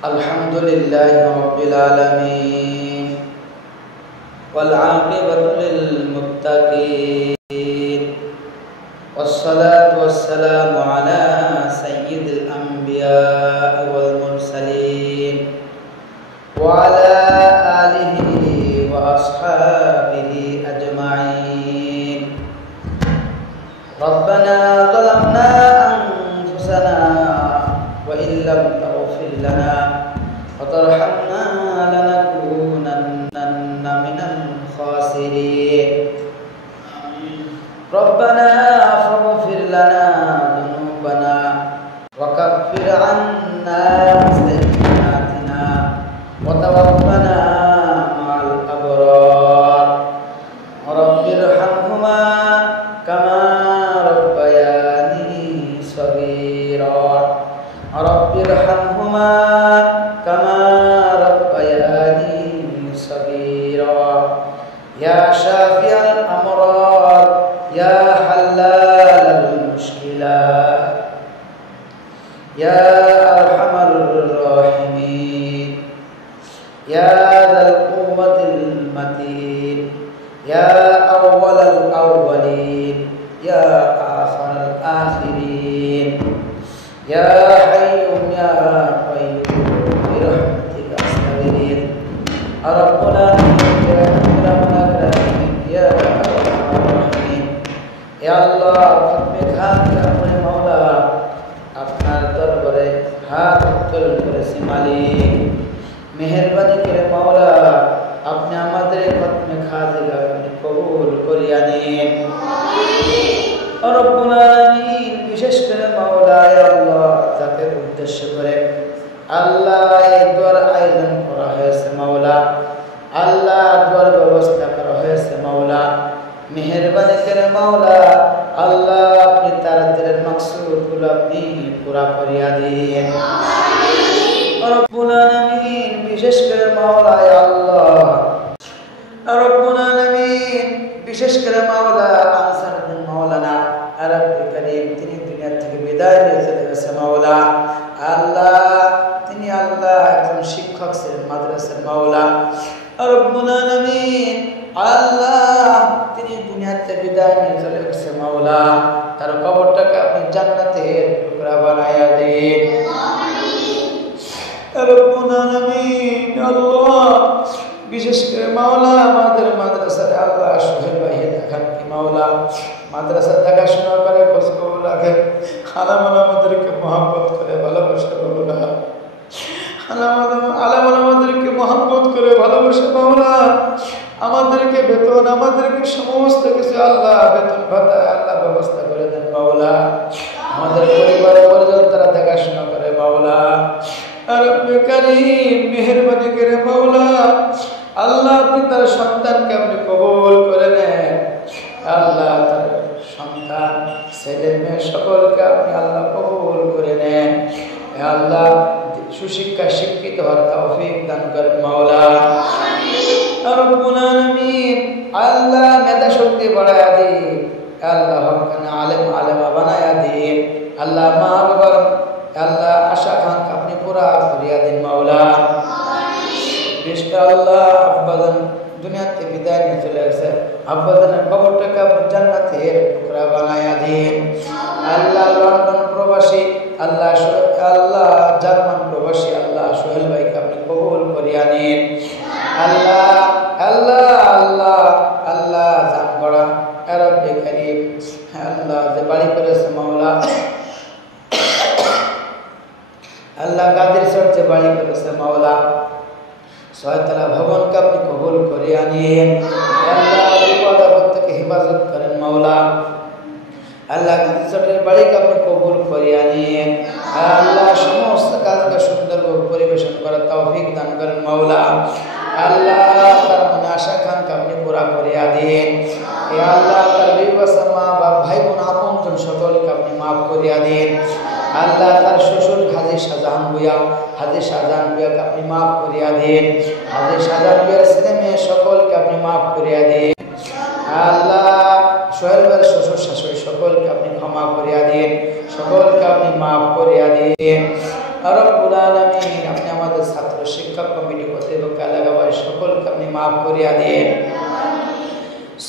الحمدلله رب العالمين والعاقبة للمتقين والصلاة والسلام على سيد الأنبياء والمرسلين وعلى آله وأصحابه أجمعين. ربنا ظلمنا أنفسنا وإن لم تغفر لنا وترحمنا لنكونن من الخاسرين. ربنا فاغفر لنا ذنوبنا وكفر عنا سيئاتنا وتوفنا مع الأبرار. رب ارحمهما كما ربياني صغيرا. رب ارحمهما كما ربياني صغيرا. يا شافي الأمراض يا حلال المشكلات يا أرحم الراحمين يا ذا القوة المتين يا أول الأولين يا آخر الآخرين يا حي يا قيوم برحمتك أستغيث. ربنا يا أكرم الأكرمين يا أرحم الراحمين. يا الله خدمة খানকে আপনি মাওলা আপনার দরবারে হাত উত্তোলন করেছি মালিক, মেহেরবানি করে মাওলা আপনি আমাদের খতমে খাজিলা আপনি কবুল করিয়া নিন। রব্বুল আলামিন বিশেষ করে মাওলা ইয়া আল্লাহ যাকে উদ্দেশ্য করে আল্লাহ এই দোয়ার আয়োজন করা হয়েছে মাওলা, আল্লাহ দোয়ার ব্যবস্থা করা হয়েছে মাওলা, মেহেরবানি করে মাওলা আল্লাহ আপনি তার দিলের মাকসুদগুলো আপনি পুরা করিয়া দিন। রব্বুল আলামিন বিশেষ করে মাওলা ইয়া আল্লাহ রব্বুল আলামিন বিশেষ করে মাওলা আনসারুদ্দিন মাওলানা আরবি করিম তিনি দুনিয়া থেকে বিদায় নিয়ে চলে গেছে মাওলা। আল্লাহ তিনি আল্লাহ একজন শিক্ষক ছিলেন মাদ্রাসার মাওলা। রব্বুল আলামিন আল্লাহ তিনি দুনিয়াতে বিদায় নিয়ে চলে গেছে মাওলা, তার কবরটাকে আপনি জান্নাতের টুকরা বানায়া দিন। রব্বুল আলামিন আল্লাহ বিশেষ করে মাওলা আমাদের মাদ্রাসার আল্লাহ সোহেল ভাইয়ে দেখান কি মাওলা মাদ্রাসা দেখাশোনা করে খোঁজ খবর রাখে, আলাম আমাদেরকে মহব্বত করে ভালোবাসে মাওলা, আলাম আমাদেরকে মহব্বত করে ভালোবাসে মাওলা, আমাদেরকে বেতন আমাদেরকে সমস্ত কিছু আল্লাহ বেতন ভাতা আল্লাহ ব্যবস্থা করে দেন মাওলা, আমাদের পরিবারের পরিজন তারা দেখাশোনা করে মাওলা। রব্বে কারীম মেহেরবানি করে মাওলা আল্লাহ আপনি তার সন্তানকে আপনি কবুল করে নেন। আল্লাহ তার সন্তান ছেলে মেয়ে সকলকে আপনি আল্লাহ কবুল করে নেন। আল্লাহ সুশিক্ষা শিক্ষিত হওয়ার তৌফিক দান করেন মাওলা। রব্বুল আলামিন আল্লাহ মেধা শক্তি বাড়ায়া দিন, আল্লাহ হকানে আলেমা বানায়া দিন। আল্লাহ মা বাবার আল্লাহ আশা খানকে আপনি পুরা করিয়া দিন মাওলা। বিষ্ণু আল্লাহ আব্বাজান দুনিয়াতে বিদায় নিয়ে চলে গেছে, আব্বাজানের কবরটাকে আপনি জান্নাতের টুকরা বানায়া দিন। আল্লাহ লন্ডন প্রবাসী আল্লাহ আল্লাহ জার্মান প্রবাসী আল্লাহ সোহেল ভাইকে আপনি কবুল করিয়া নিন। আল্লাহ আল্লাহ আল্লাহ আল্লাহ জামগড়া রব্বে কারীম আল্লাহ যে বাড়ি করেছে মাওলা আল্লাহ গাদির চর্চে বাড়ি করেছে মাওলা, ছয়তলা ভবনকে আপনি কবুল করিয়া নিন। আল্লাহ বিপদ আপদ থেকে হেফাজত করেন মাওলা। আল্লাহ গাদির চর্চের বাড়িকে আপনি কবুল করিয়া নিন। আল্লাহ সমস্ত কাজকে সুন্দর পরিবেশন করার তৌফিক দান করেন মাওলা। আল্লাহ তার মনে আশা খানকে আপনি পুরা করিয়া দিন। আল্লাহ তার বিবাসা মা বাপ ভাই বোন আপনজন সকলকে আপনি মাফ করিয়া দিন। আল্লাহ তার শ্বশুর হাজী শাহজাহান ভুঁইয়াকে আপনি মাফ করিয়া দিন। হাজী শাহজাহান ভুঁইয়ার ছেলে মেয়ে সকলকে আপনি মাফ করিয়া দিন। আল্লাহ সোহেল ভাইয়ের শ্বশুর শাশুড়ি সকলকে আপনি ক্ষমা করিয়া দিন, সকলকে আপনি মাফ করিয়া দিন। রব্বুল আলামিন আপনি আমাদের ছাত্র শিক্ষক কমিটি কর্তৃপক্ষ এলাকাবাসী সকলকে আপনি মাফ করিয়া দিন।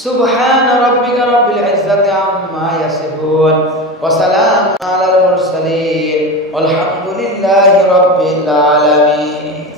সুবহান রাব্বিকা রাব্বিল ইজ্জাতি আম্মা ইয়াসিফুন ওয়া সালামুন আলাল মুরসালিন ওয়ালহামদুলিল্লাহি রাব্বিল আলামিন।